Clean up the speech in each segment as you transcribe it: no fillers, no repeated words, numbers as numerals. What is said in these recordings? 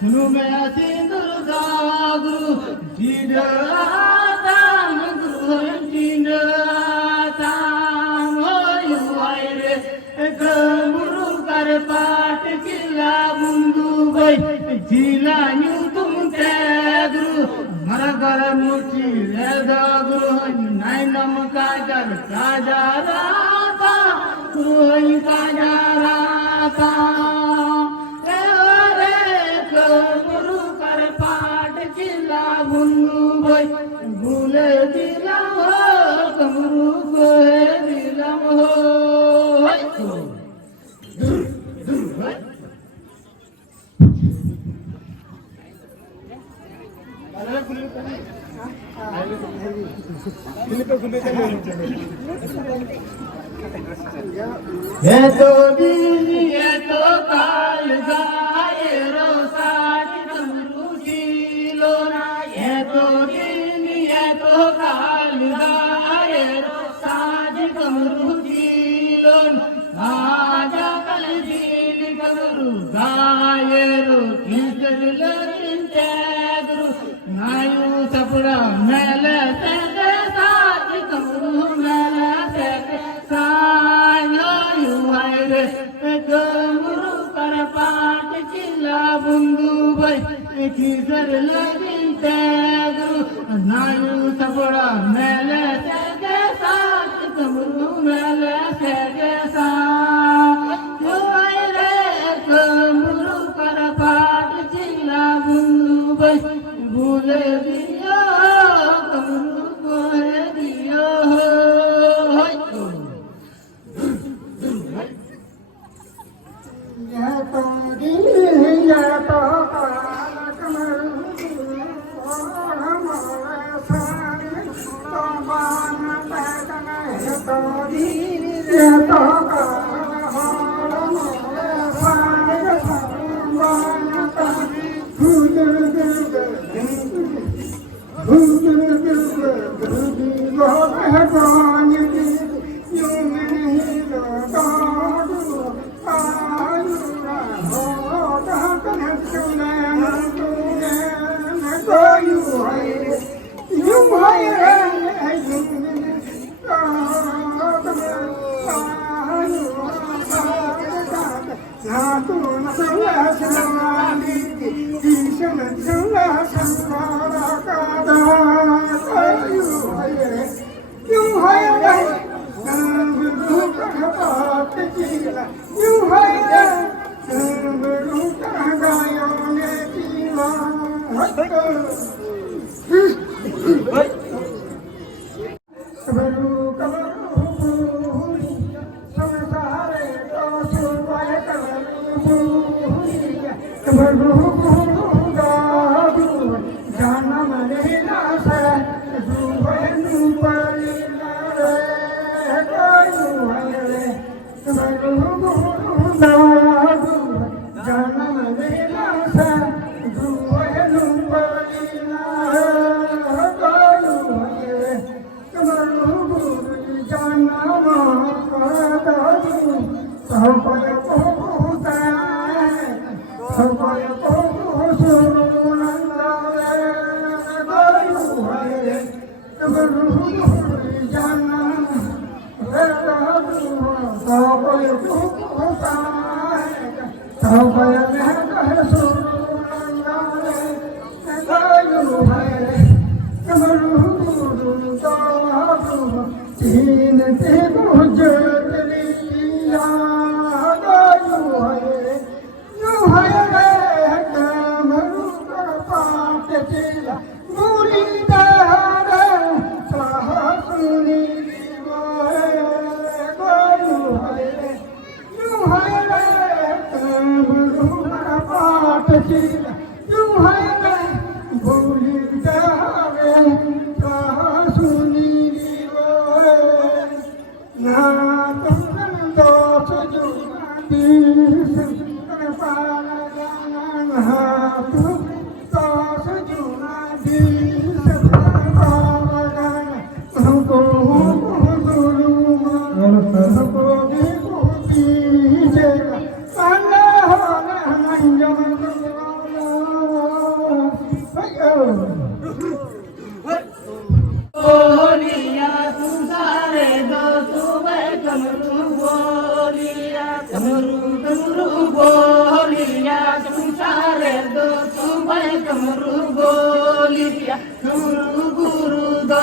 सुनु मैं सिंदूर गुरु जीद आताम गुरु जीद आताम हो युवाई रे गुरु कर पाठ जिला बुंदू भाई जिला न्यू तुम ते गुरु मरा कर मुठी ले दा गुरु नाई नम काजल काजा राता गुरु काजा राता भूले दिलम हो कमरू को है दिलम हो ये तो दिन ये तो काल जाए रोसाज कमरू जी लो ना ये तो दिन ये तो काल जाए रोसाज कमरू जी लो ना आजा कल दिन कमरू गाये रो किंचल लगिन गुरु नायु सपड़ा मेले से साज कमरू मेले से सायो आए रे गुरु कर पाठ चिल्ला बुंदू भाई खिजर लगिन गुरु नायु सपड़ा मेले से साज कमरू मेले से सायो आए रे गुरु कर पाठ चिल्ला बुंदू भाई भूले दियो कमरू को है दियो या तो दिन या तो काल कमरू हमारा सारे तो बान पैदल है तो दिन या तो काल हमारा सारे बान पैदल भगवान यूं नहीं लगा बोलिया तुझारे दो सुबह कमरू बोलिया कमरू बोलिया तुझारे दो सुबह कमरू बोलिया कमरू गुरु दो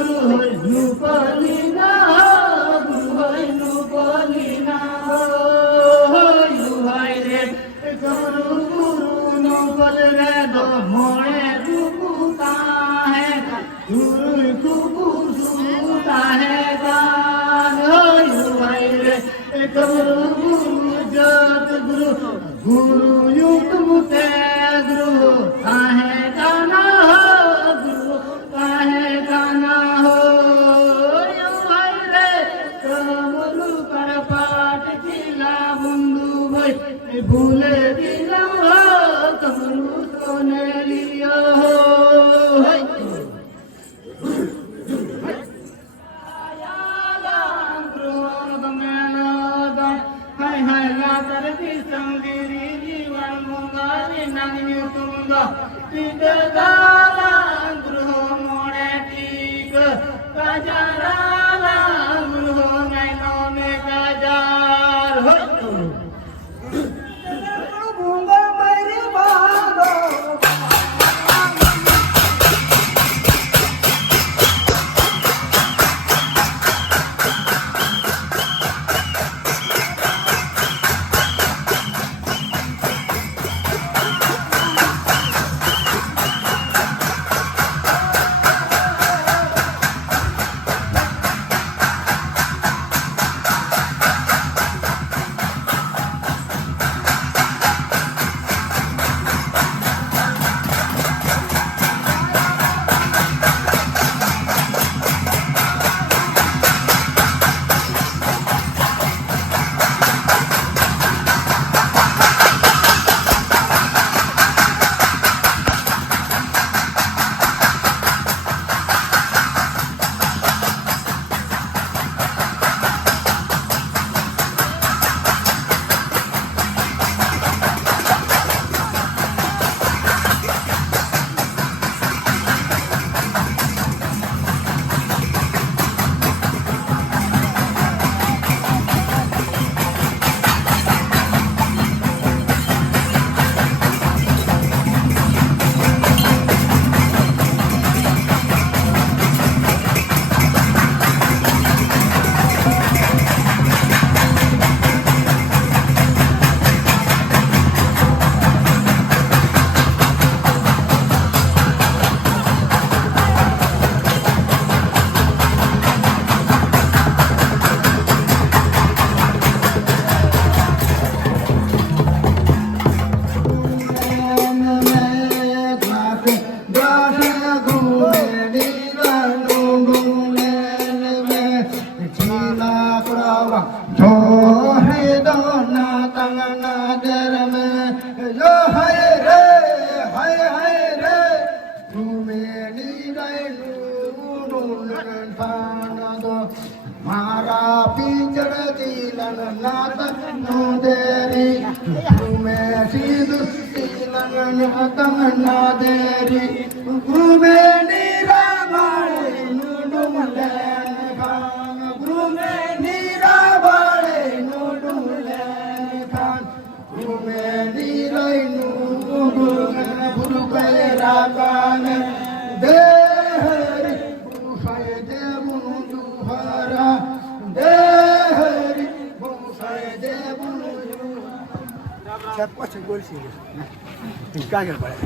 गुरु नुपलिना नुपलिना हो यू हाय रे कमरू गुरु नुपल रे दो मोड़े रुकुता है गुरु कुकुता है गान हो यू हाय रे कमरू गुरु जत गुरु गुरु युक्त मुते गुरु काहे गाना हो गुरु काहे गाना हो यू हाय रे कमरू कर पाठ किला बंधु भाई भूले दिलम हो कमरू सोने लियो हो मारा पिंजर दिलन नात नो देरी घूमे सीधु दिलन नातन ना देरी घूमे नीरा बाड़े नुडुमलेन खान घूमे नीरा बाड़े नुडुमलेन खान घूमे नीरा नुडुमलेन बुरुकले राकान देहरी बुरुसाय देवुनु दुहरा देहरी बुरुसाय देवुनु Saya pasti gol sih. Tinggal pare.